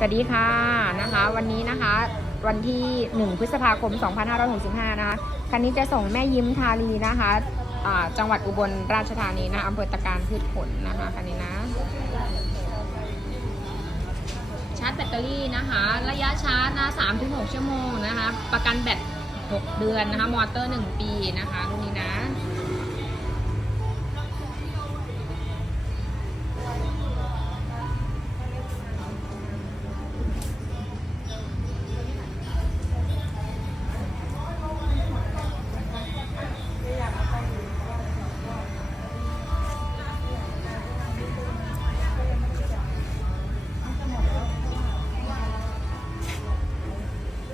สวัสดีค่ะนะคะ วันนี้นะคะ วันที่ 1 พฤษภาคม 2565 นะคะ คันนี้จะส่งแม่ยิ้มทารีนะคะอ่าจังหวัดอุบลราชธานีนะอำเภอตะการพืชผลนะคะคันนี้นะชาร์จแบตเตอรี่นะคะ ระยะชาร์จนะ3-6 ชั่วโมงนะคะ ประกันแบต 6 เดือนนะคะ มอเตอร์ 1 ปีนะคะ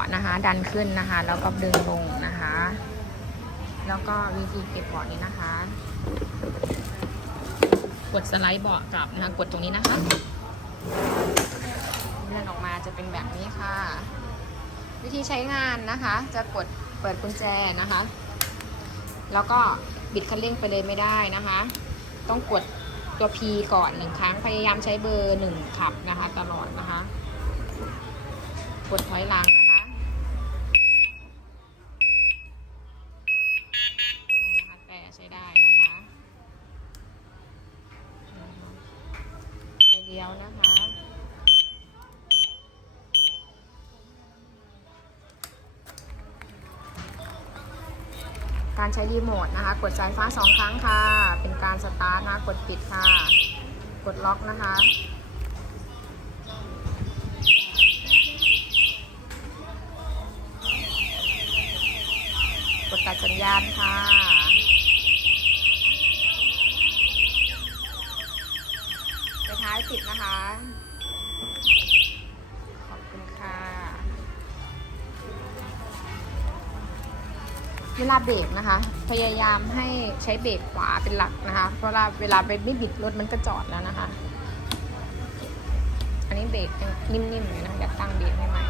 นนี้นะนะคะ ดันขึ้นนะคะ แล้วก็ดึงลงนะคะ แล้วก็วิธีเก็บเบาะนี้นะคะ กดสไลด์เบาะกลับนะคะ กดตรงนี้นะคะเลื่อนออกมาจะเป็นแบบนี้ค่ะ วิธีใช้งานนะคะ จะกดเปิดกุญแจนะคะ แล้วก็บิดคันเร่งไปเลยไม่ได้นะคะ ต้องกดตัว P ก่อนหนึ่งครั้งพยายามใช้เบอร์หนึ่งขับนะคะ ตลอดนะคะ กดถอยหลังนะคะ นี่นะคะแต่ใช้ได้นะคะไป เลี้ยวนะคะ การใช้รีโมทนะคะ กดสายฟ้าสองครั้งค่ะ เป็นการสตาร์ทนะคะกดปิดค่ะ กดล็อกนะคะกดตัดสัญญาณค่ะายปิดนะคะ ขอบคุณค่ะเวลาเบรกนะคะ พยายามให้ใช้เบรกขวาเป็นหลักนะคะ เพราะเวลาเวลาไปไม่บิดรถมันก็จอดแล้วนะคะ อันนี้เบรกนิ่มๆอยู่นะอยากตั้งเบรกให้ใหม่